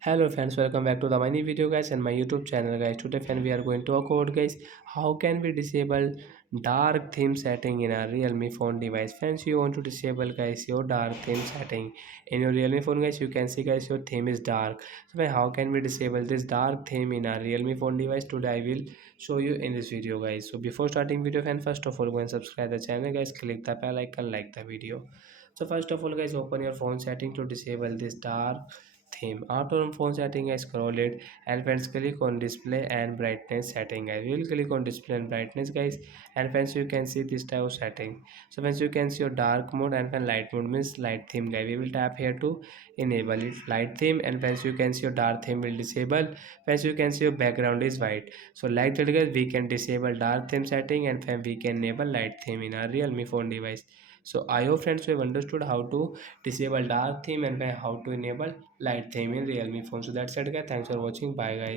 Hello friends, welcome back to the mini video guys and my YouTube channel guys. Today friend we are going to talk about guys how can we disable dark theme setting in our Realme phone device. Friends, you want to disable guys your dark theme setting in your Realme phone guys. You can see guys your theme is dark. So how can we disable this dark theme in our Realme phone device? Today I will show you in this video guys. So before starting video friend, first of all go and subscribe the channel guys. Click the bell icon, like the video. So first of all guys, open your phone setting to disable this dark theme. After on phone setting, I scroll it and friends click on display and brightness setting. I will click on display and brightness guys, and friends you can see this type of setting. So friends you can see your dark mode, and when light mode means light theme guys. We will tap here to enable it light theme, and friends you can see your dark theme will disable. Friends you can see your background is white. So like that guys, we can disable dark theme setting, and then we can enable light theme in our Realme phone device. So I hope friends you have understood how to disable dark theme and how to enable light theme in Realme phone. So that's it guys, thanks for watching, bye guys.